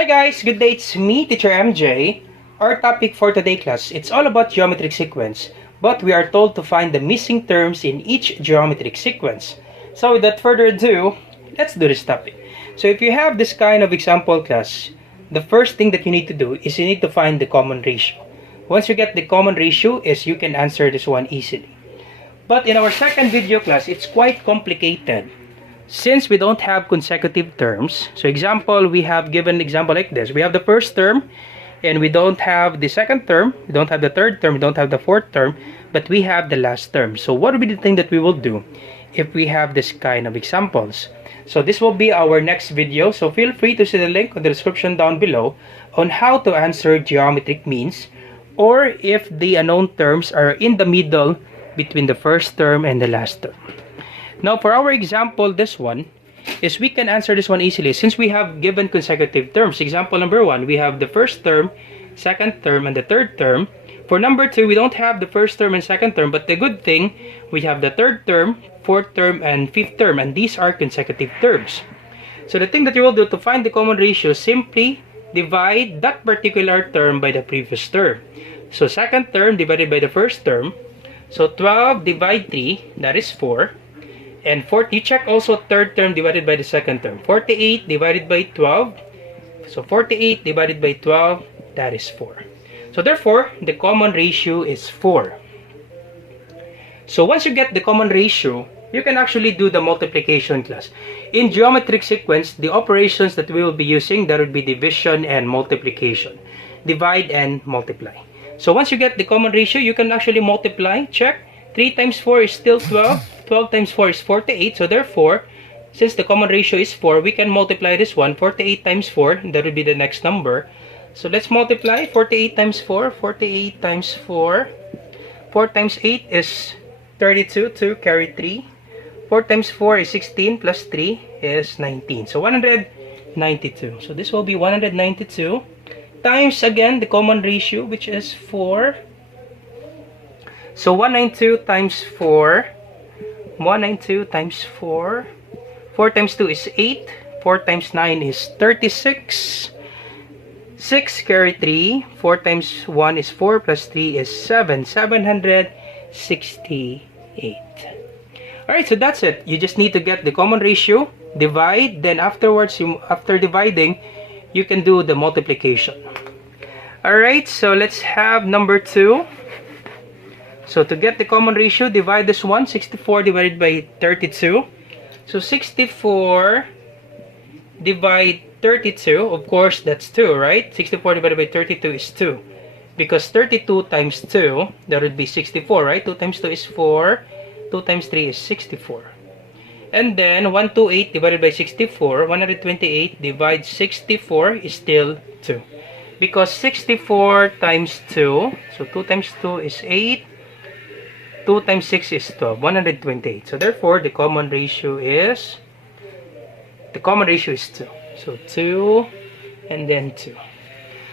Hi guys, good day, it's me, Teacher MJ. Our topic for today class, it's all about geometric sequence, but we are told to find the missing terms in each geometric sequence. So without further ado, let's do this topic. So if you have this kind of example class, the first thing that you need to do is you need to find the common ratio. Once you get the common ratio, you can answer this one easily. But in our second video class, it's quite complicated. Since we don't have consecutive terms, so example, we have given example like this. We have the first term, and we don't have the second term, we don't have the third term, we don't have the fourth term, but we have the last term. So what would be the thing that we will do if we have this kind of examples? So this will be our next video, so feel free to see the link in the description down below on how to answer geometric means, or if the unknown terms are in the middle between the first term and the last term. Now for our example, this one we can answer this one easily since we have given consecutive terms. Example number 1, we have the first term, second term, and the third term. For number 2, we don't have the first term and second term, but the good thing, we have the third term, fourth term, and fifth term, and these are consecutive terms. So the thing that you will do to find the common ratio, simply divide that particular term by the previous term. So second term divided by the first term, so 12 divide 3, that is 4. And you check also third term divided by the second term. 48 divided by 12. So 48 divided by 12, that is 4. So therefore, the common ratio is 4. So once you get the common ratio, you can actually do the multiplication class. In geometric sequence, the operations that we will be using, that would be division and multiplication. Divide and multiply. So once you get the common ratio, you can actually multiply. Check. 3 times 4 is still 12. 12 times 4 is 48. So therefore, since the common ratio is 4, we can multiply this one. 48 times 4, that would be the next number. So let's multiply. 48 times 4. 48 times 4. 4 times 8 is 32. 2 carry 3. 4 times 4 is 16 plus 3 is 19. So 192. So this will be 192 times again the common ratio, which is 4. So 192 times 4. 192 times 4. 4 times 2 is 8. 4 times 9 is 36. 6 carry 3. 4 times 1 is 4 plus 3 is 7. 768. Alright, so that's it. You just need to get the common ratio, divide, then afterwards, after dividing, you can do the multiplication. Alright, so let's have number 2. So to get the common ratio, divide this one. 64 divided by 32. So 64 divide 32. Of course, that's 2, right? 64 divided by 32 is 2. Because 32 times 2, that would be 64, right? 2 times 2 is 4. 2 times 3 is 64. And then 128 divided by 64. 128 divided 64 is still 2. Because 64 times 2, so 2 times 2 is 8. 2 times 6 is 12, 128. So therefore, the common ratio is 2. So 2 and then 2.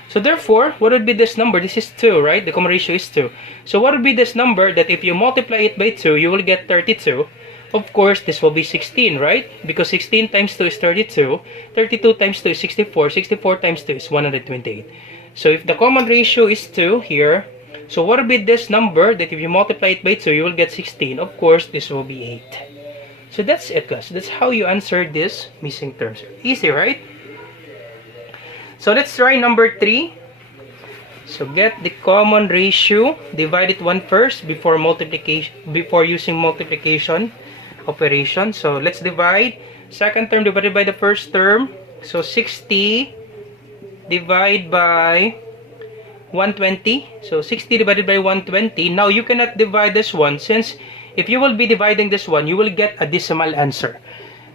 So therefore, what would be this number? This is 2, right? The common ratio is 2. So what would be this number that if you multiply it by 2, you will get 32. Of course, this will be 16, right? Because 16 times 2 is 32. 32 times 2 is 64. 64 times 2 is 128. So if the common ratio is 2 here, so what will be this number that if you multiply it by 2, you will get 16. Of course, this will be 8. So that's it, guys. That's how you answer this missing terms. Easy, right? So let's try number 3. So get the common ratio. Divide it one first before multiplication, before using multiplication operation. So let's divide. Second term divided by the first term. So 60 divide by 120. So 60 divided by 120. Now you cannot divide this one, since if you will be dividing this one, you will get a decimal answer.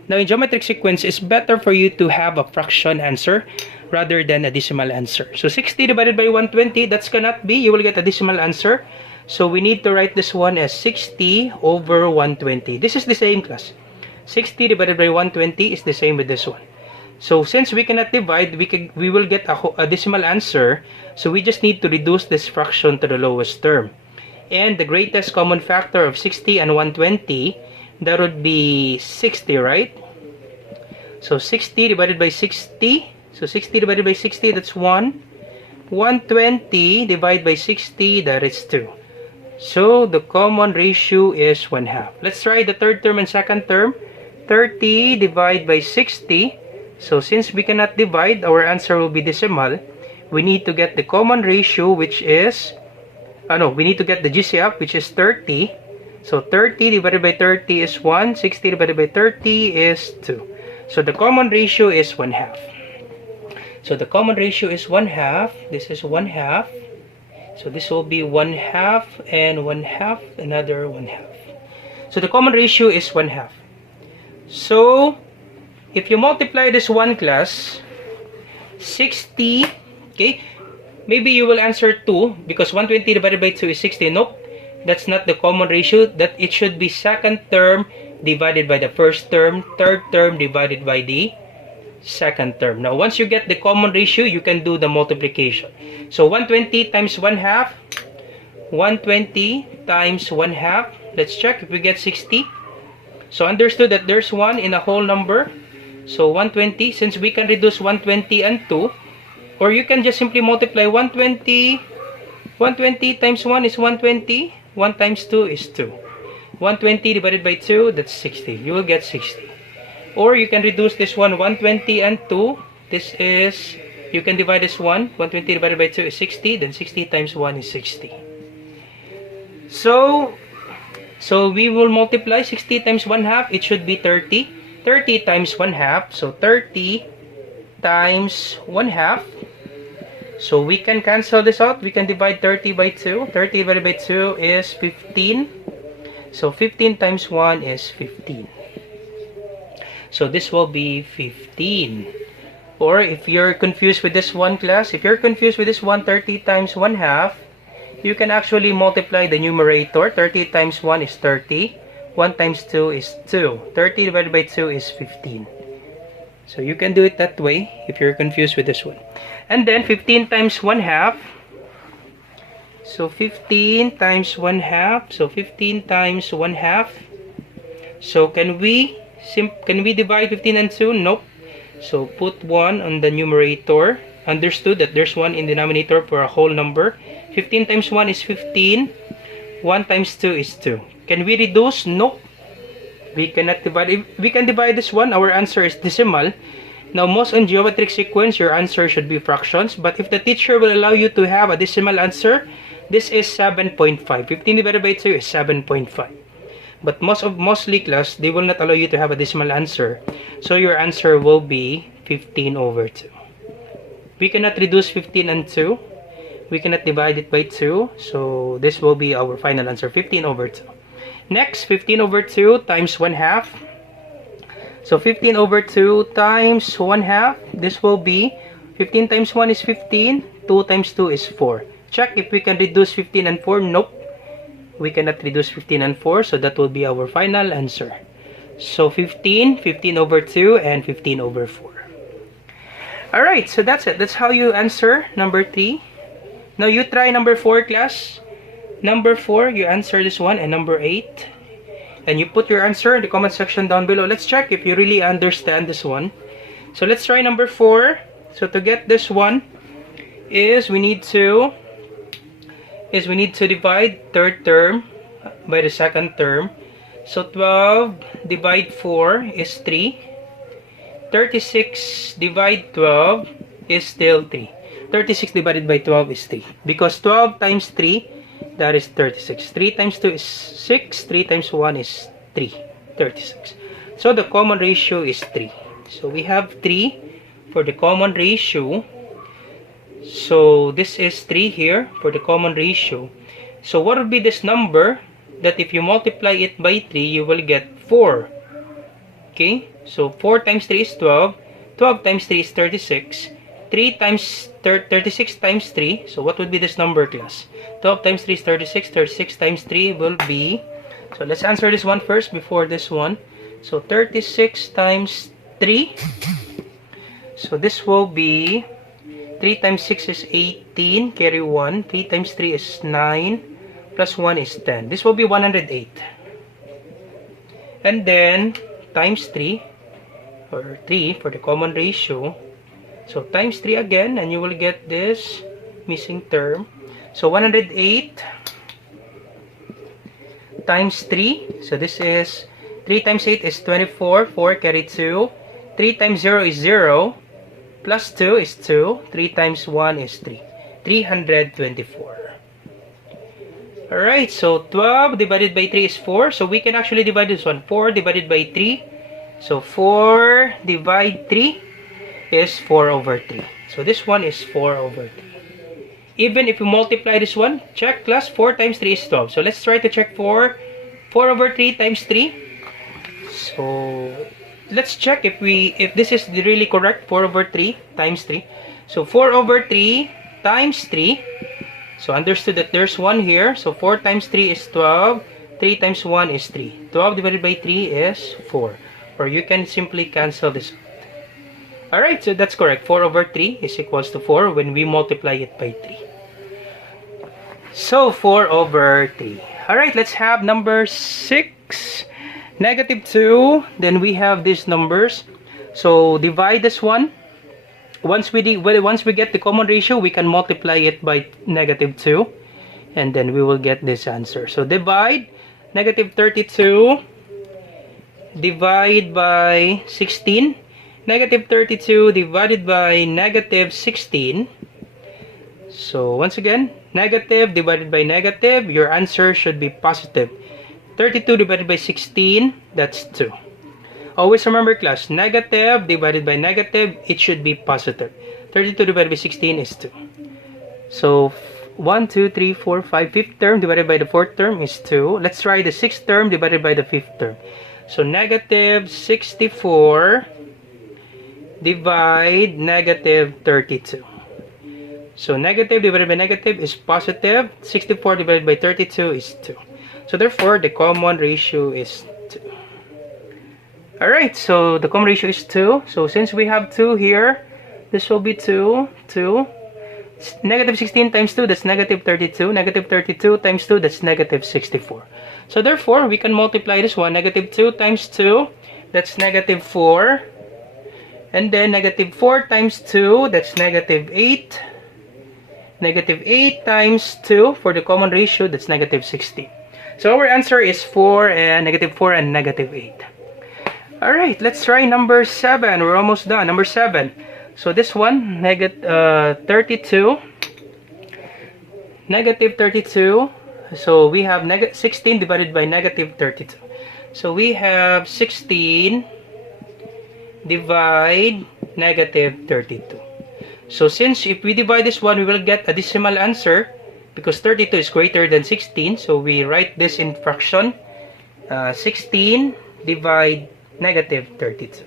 Now in geometric sequence, it's better for you to have a fraction answer rather than a decimal answer. So 60 divided by 120, that's cannot be. You will get a decimal answer. So we need to write this one as 60 over 120. This is the same class. 60 divided by 120 is the same with this one. So since we cannot divide, we will get a decimal answer. So we just need to reduce this fraction to the lowest term. And the greatest common factor of 60 and 120, that would be 60, right? So 60 divided by 60, So 60 divided by 60, that's 1. 120 divided by 60, that is 2. So the common ratio is 1/2. Let's try the third term and second term. 30 divided by 60. So since we cannot divide, our answer will be decimal. We need to get the common ratio, which is, we need to get the GCF, which is 30. So 30 divided by 30 is 1. 60 divided by 30 is 2. So the common ratio is 1/2. So the common ratio is 1/2. This is 1/2. So this will be 1/2 and 1/2, another 1/2. So the common ratio is 1/2. So if you multiply this one class, 60, okay, maybe you will answer 2 because 120 divided by 2 is 60. Nope, that's not the common ratio. That it should be second term divided by the first term, third term divided by the second term. Now once you get the common ratio, you can do the multiplication. So 120 times 1/2, 120 times 1/2, let's check if we get 60. So understood that there's 1 in a whole number. So 120, since we can reduce 120 and 2, or you can just simply multiply 120. 120 times 1 is 120. 1 times 2 is 2. 120 divided by 2, that's 60. You will get 60. Or you can reduce this one, 120 and 2. This is, you can divide this one. 120 divided by 2 is 60. Then 60 times 1 is 60. So we will multiply 60 times 1/2. It should be 30. 30 times 1/2. So 30 times 1/2. So we can cancel this out. We can divide 30 by 2. 30 divided by 2 is 15. So 15 times 1 is 15. So this will be 15. Or if you're confused with this one class, if you're confused with this one, 30 times 1/2, you can actually multiply the numerator. 30 times 1 is 30. 1 times 2 is 2. 30 divided by 2 is 15. So you can do it that way if you're confused with this one. And then 15 times 1/2. So 15 times 1/2. So 15 times 1/2. So can we divide 15 and 2? Nope. So put 1 on the numerator. Understood that there's 1 in the denominator for a whole number. 15 times 1 is 15. 1 times 2 is 2. Can we reduce? Nope. We cannot divide. If we can divide this one, our answer is decimal. Now, most on geometric sequence, your answer should be fractions. But if the teacher will allow you to have a decimal answer, this is 7.5. 15 divided by 2 is 7.5. But mostly class, they will not allow you to have a decimal answer. So your answer will be 15 over 2. We cannot reduce 15 and 2. We cannot divide it by 2. So this will be our final answer, 15 over 2. Next, 15 over 2 times 1/2. So 15 over 2 times 1/2. This will be 15 times 1 is 15. 2 times 2 is 4. Check if we can reduce 15 and 4. Nope. We cannot reduce 15 and 4. So that will be our final answer. So 15, 15 over 2, and 15 over 4. Alright, so that's it. That's how you answer number 3. Now you try number 4, class. Number 4, you answer this one, and number 8. And you put your answer in the comment section down below. Let's check if you really understand this one. So let's try number 4. So to get this one is we need to divide third term by the second term. So 12 divide 4 is 3. 36 divide 12 is still 3. 36 divided by 12 is 3. Because 12 times 3, that is 36. 3 times 2 is 6. 3 times 1 is 3. 36. So the common ratio is 3. So we have 3 for the common ratio. So this is 3 here for the common ratio. So what would be this number that if you multiply it by 3, you will get 4. Okay? So 4 times 3 is 12. 12 times 3 is 36. 3 times 36 times 3. So what would be this number, class? 12 times 3 is 36. 36 times 3 will be... So let's answer this one first before this one. So 36 times 3. So this will be... 3 times 6 is 18. Carry 1. 3 times 3 is 9. Plus 1 is 10. This will be 108. And then times 3. Or 3 for the common ratio. So times 3 again, and you will get this missing term. So 108 times 3. So this is 3 times 8 is 24. 4 carry 2. 3 times 0 is 0. Plus 2 is 2. 3 times 1 is 3. 324. Alright, so 12 divided by 3 is 4. So we can actually divide this one. 4 divided by 3. So 4 divide 3 is 4 over 3. So this one is 4 over 3. Even if you multiply this one, check class, 4 times 3 is 12. So let's try to check 4. 4 over 3 times 3. So let's check if this is really correct. 4 over 3 times 3. So 4 over 3 times 3. So understood that there's 1 here. So 4 times 3 is 12. 3 times 1 is 3. 12 divided by 3 is 4. Or you can simply cancel this out. Alright, so that's correct. 4 over 3 is equals to 4 when we multiply it by 3. So 4 over 3. Alright, let's have number 6. Negative 2. Then we have these numbers. So divide this one. Once we get the common ratio, we can multiply it by negative 2. And then we will get this answer. So divide negative 32. Divide by 16. Negative 32 divided by negative 16. So once again, negative divided by negative, your answer should be positive. 32 divided by 16, that's 2. Always remember class, negative divided by negative, it should be positive. 32 divided by 16 is 2. So 1, 2, 3, 4, 5, fifth term divided by the fourth term is 2. Let's try the sixth term divided by the fifth term. So negative 64 divide negative 32. So negative divided by negative is positive. 64 divided by 32 is 2. So therefore, the common ratio is 2. Alright, so the common ratio is 2. So since we have 2 here, this will be 2. Negative 16 times 2, that's negative 32. Negative 32 times 2, that's negative 64. So therefore, we can multiply this one. Negative 2 times 2, that's negative 4. And then negative 4 times 2, that's negative 8. Negative 8 times 2 for the common ratio, that's negative 16. So our answer is 4 and negative 4 and negative 8. Alright, let's try number 7. We're almost done. Number 7. So this one, negative 32. Negative 32. So we have 16 divided by negative 32. So we have 16 divide negative 32. So since if we divide this one, we will get a decimal answer because 32 is greater than 16. So we write this in fraction. 16 divide negative 32.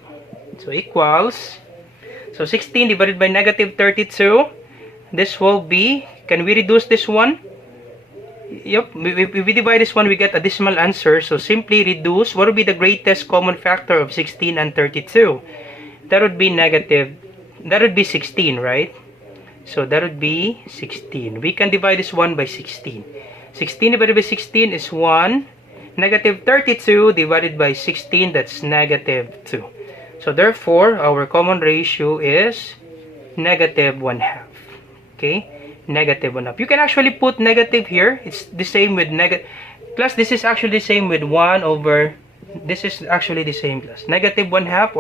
So equals. So 16 divided by negative 32. This will be, can we reduce this one? Yep, if we divide this one, we get a decimal answer. So simply reduce. What would be the greatest common factor of 16 and 32? That would be negative. That would be 16, right? So that would be 16. We can divide this one by 16. 16 divided by 16 is 1. Negative 32 divided by 16, that's negative 2. So therefore, our common ratio is negative 1/2. Okay? Negative 1/2. You can actually put negative here. It's the same with negative. Plus, this is actually the same with 1 over. This is actually the same class. Negative 1/2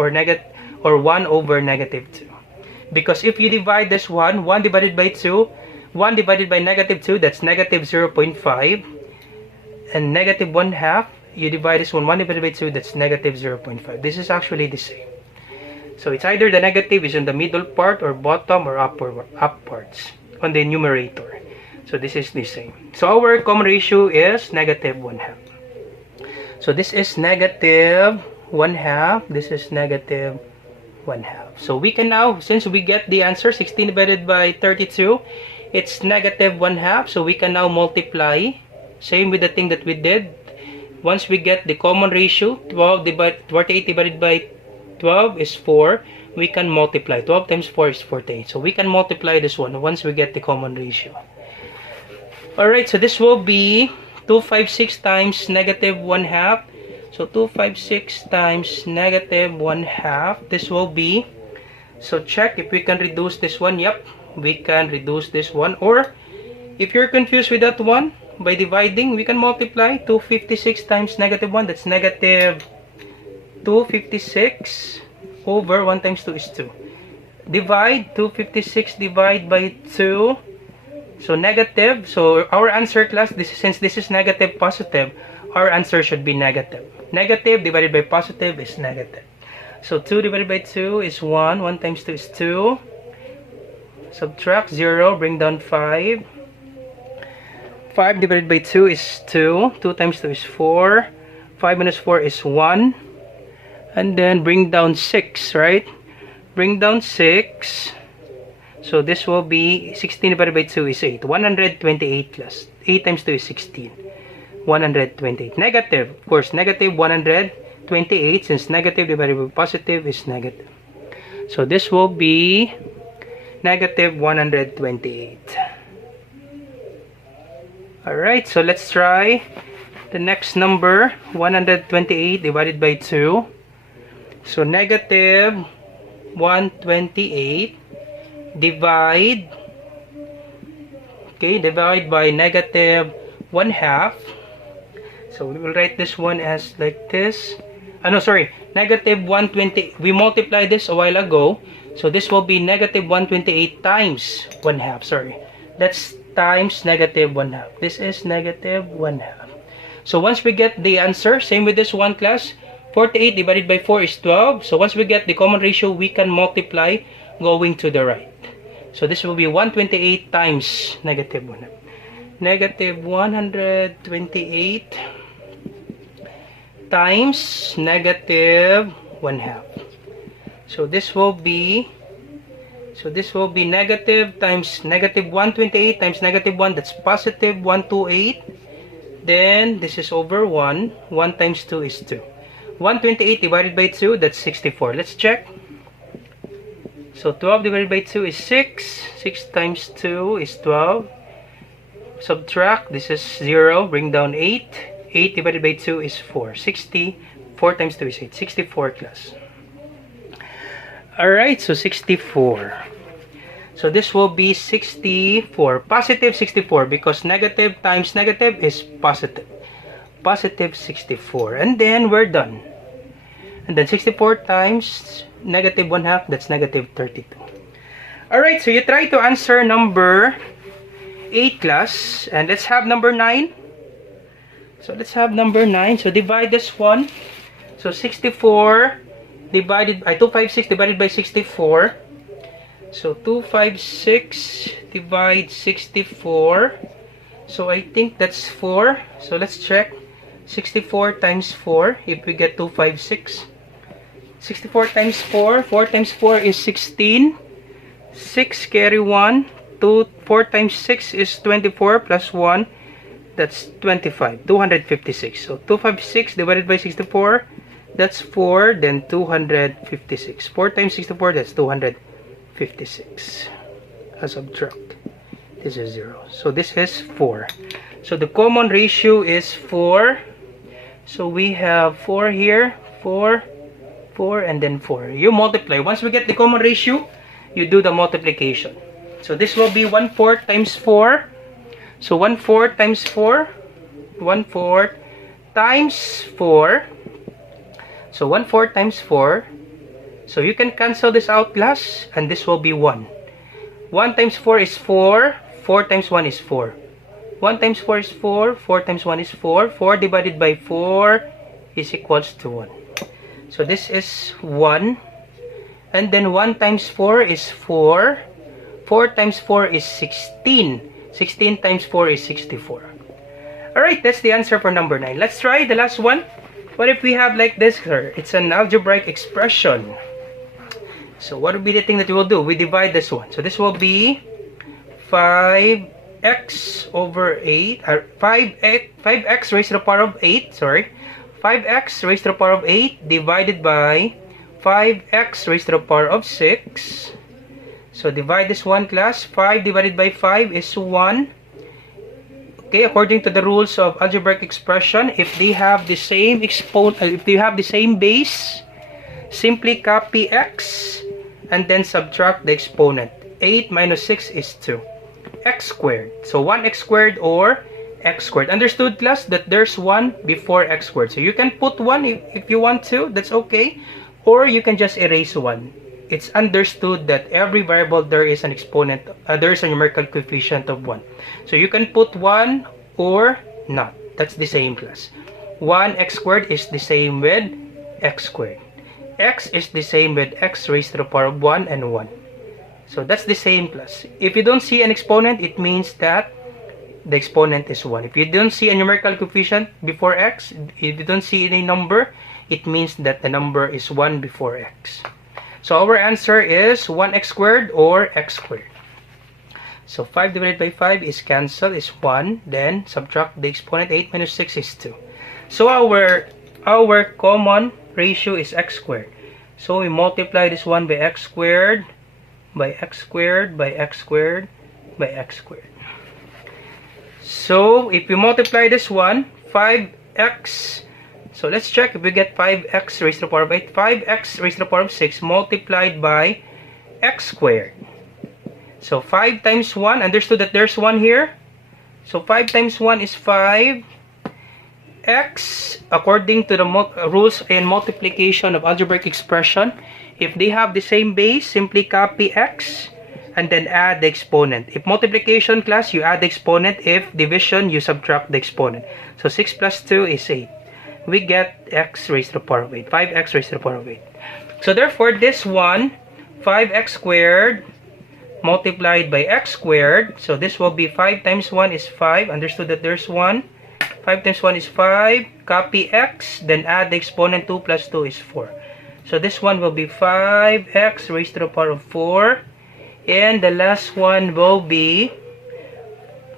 or 1 over negative 2. Because if you divide this one, 1 divided by 2, 1 divided by negative 2, that's negative 0.5. And negative 1/2, you divide this one, 1 divided by 2, that's negative 0.5. This is actually the same. So it's either the negative is on the middle part or bottom or up parts on the numerator. So this is the same. So our common ratio is negative 1/2. So this is negative 1/2. This is negative 1/2. So we can now, since we get the answer 16 divided by 32, it's negative 1/2. So we can now multiply. Same with the thing that we did. Once we get the common ratio, 48 divided by 12 is 4. We can multiply. 12 times 4 is 48. So we can multiply this one once we get the common ratio. Alright, so this will be 256 times negative 1/2. So 256 times negative 1/2. This will be So check if we can reduce this one. Yep, we can reduce this one. Or if you're confused with that one, by dividing, we can multiply 256 times negative 1. That's negative 256 over 1 times 2 is 2. Divide 256 divide by 2. So negative. So our answer, class, since this is negative positive, our answer should be negative. Negative divided by positive is negative. So 2 divided by 2 is 1. 1 times 2 is 2. Subtract 0. Bring down 5. 5 divided by 2 is 2. 2 times 2 is 4. 5 minus 4 is 1. And then bring down 6, right? Bring down 6. So this will be 16 divided by 2 is 8. 128 plus 8 times 2 is 16. 128. Negative. Of course, negative 128. Since negative divided by positive is negative. So this will be negative 128. Alright, so let's try the next number. 128 divided by 2. So negative 128 divide by negative 1/2. So we will write this one as like this. Negative 120. We multiplied this a while ago, so this will be negative 128 times 1/2. Sorry, that's times negative 1/2. This is negative 1/2. So once we get the answer, same with this one, class. 48 divided by 4 is 12. So once we get the common ratio, we can multiply going to the right. So this will be 128 times negative 1/2. Negative 128 times negative 1/2. So this will be negative times negative 128 times negative 1. That's positive 128. Then this is over 1. 1 times 2 is 2. 128 divided by 2, that's 64. Let's check. So 12 divided by 2 is 6. 6 times 2 is 12. Subtract, this is 0. Bring down 8. 8 divided by 2 is 4. 60. 4 times 2 is 8. 64, class. Alright, so 64. So this will be 64. Positive 64 because negative times negative is positive. Positive 64. And then we're done. And then 64 times negative 1/2, that's negative 32. Alright, so you try to answer number 8, class. And let's have number 9. So let's have number 9. So divide this one. So 64 divided by 256 divided by 64. So 256 divide 64. So I think that's 4. So let's check. 64 times 4, if we get 256. 64 times 4, 4 times 4 is 16. 6 carry 1. 4 times 6 is 24 plus 1. That's 25. 256. So 256 divided by 64, that's 4. Then 256. 4 times 64, that's 256. I'll subtract. This is 0. So this is 4. So the common ratio is 4. So we have 4 here, 4, 4, and then 4. You multiply. Once we get the common ratio, you do the multiplication. So this will be 1/4 times 4. So 1/4 times 4, 1/4 times 4. So 1/4 times 4. So you can cancel this out, class, and this will be 1. 1 times 4 is 4. 4 times 1 is 4. 1 times 4 is 4. 4 times 1 is 4. 4 divided by 4 is equals to 1. So this is 1. And then 1 times 4 is 4. 4 times 4 is 16. 16 times 4 is 64. Alright, that's the answer for number 9. Let's try the last one. What if we have like this here? It's an algebraic expression. So what would be the thing that we will do? We divide this one. So this will be 5x over 8, 5x raised to the power of 8, 5x raised to the power of 8 divided by 5x raised to the power of 6. So divide this one, class. 5 divided by 5 is 1. Okay, according to the rules of algebraic expression, if they have the same base, simply copy x and then subtract the exponent. 8 minus 6 is 2. X squared. So 1x squared or x squared. Understood, class, that there's 1 before x squared. So you can put 1 if you want to, that's okay. Or you can just erase 1. It's understood that every variable there is an exponent, there is a numerical coefficient of 1. So you can put 1 or not. That's the same, class. 1x squared is the same with x squared. X is the same with x raised to the power of 1 and 1. So that's the same, class. If you don't see an exponent, it means that the exponent is 1. If you don't see a numerical coefficient before x, if you don't see any number, it means that the number is 1 before x. So our answer is 1x squared or x squared. So 5 divided by 5 is cancelled, is 1. Then subtract the exponent. 8 minus 6 is 2. So our common ratio is x squared. So we multiply this 1 by x squared, by x squared, by x squared, by x squared. So if we multiply this one, 5x, so let's check if we get 5x raised to the power of 8. 5x raised to the power of 6 multiplied by x squared. So 5 times 1, understood that there's 1 here. So 5 times 1 is 5. X, according to the rules and multiplication of algebraic expression, if they have the same base, simply copy x and then add the exponent. If multiplication, class, you add the exponent. If division, you subtract the exponent. So 6 plus 2 is 8. We get x raised to the power of 8. 5x raised to the power of 8. So therefore, this one, 5x squared multiplied by x squared. So this will be 5 times 1 is 5. Understood that there's 1. 5 times 1 is 5. Copy x, then add the exponent. 2 plus 2 is 4. So this one will be 5x raised to the power of 4. And the last one will be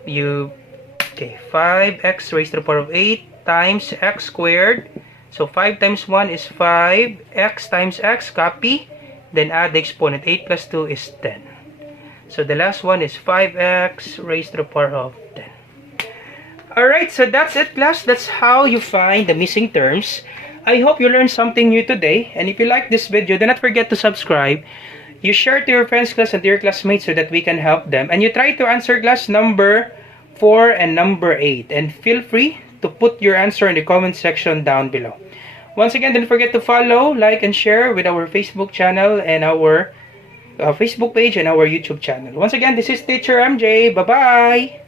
5x raised to the power of 8 times x squared. So 5 times 1 is 5. X times x, copy. Then add the exponent. 8 plus 2 is 10. So the last one is 5x raised to the power of 10. Alright, so that's it, class. That's how you find the missing terms. I hope you learned something new today. And if you like this video, do not forget to subscribe. You share to your friends, class, and to your classmates so that we can help them. And you try to answer class number 4 and number 8. And feel free to put your answer in the comment section down below. Once again, don't forget to follow, like, and share with our Facebook channel and our Facebook page and our YouTube channel. Once again, this is Teacher MJ. Bye-bye!